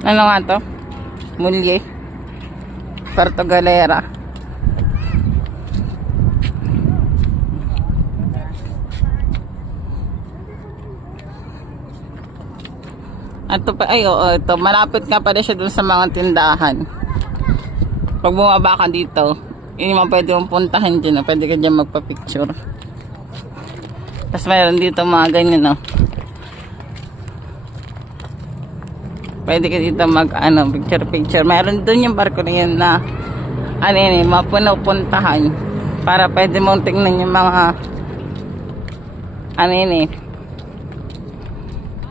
Ano nga to? Mulye. Puerto Galera. At ito pa, ay oo, ito. Malapit nga pala siya dun sa mga tindahan. Pag bumaba ka dito, yun yung pwede mong puntahan dyan. Pwede ka dyan magpa-picture. Tapos mayroon dito mga ganyan, no? Pwede ka dito mag, picture. Mayroon dun yung barko na yun na, mapupuntahan. Para pwede mong tingnan yung mga,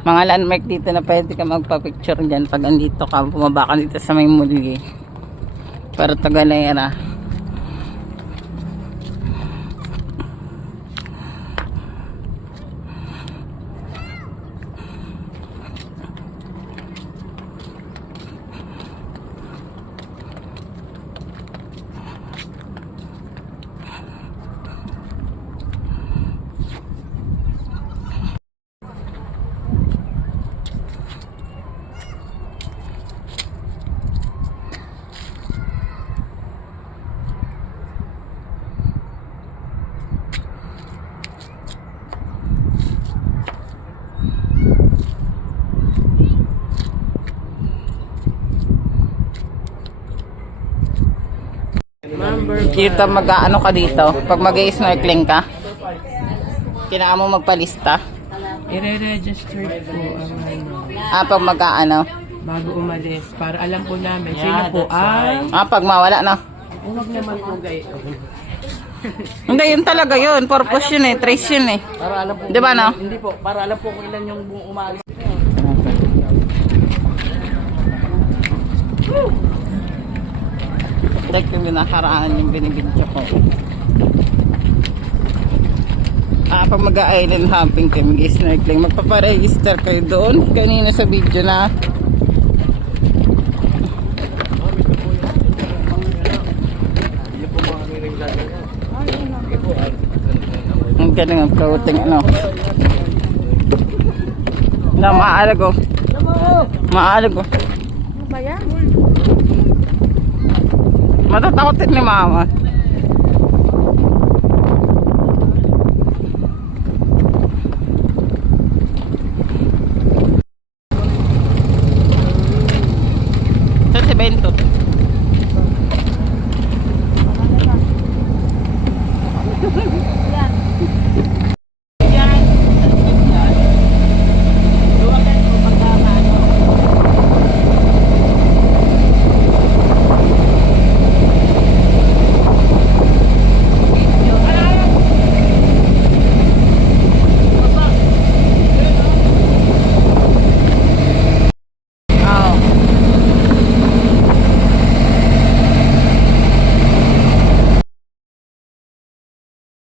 mga landmark dito na pwede ka magpa-picture dyan pag andito ka, bumaba ka dito sa may Mulye. Puerto Galera. Dito mag-ano ka dito? Pag mag-i-snorkeling ka, kailangan mo magpalista. I-re-register po Pag mag-ano? bago umalis para alam po namin sino po ang Pag mawala na. huwag naman po guys. Hindi, yun talaga yun. Purpose yun eh. Trace yun eh. Para alam po. Di ba no? Hindi po, para alam po kung ilan yung umalis. Check yung binakaraan yung binibidyo ko. Pag mag-island hopping kayo, mag-snorkeling, magpaparegister kayo doon. Kanina sa video na ang galing ang floating na maalag oh. Maalag oh. Matatakotin ni mama.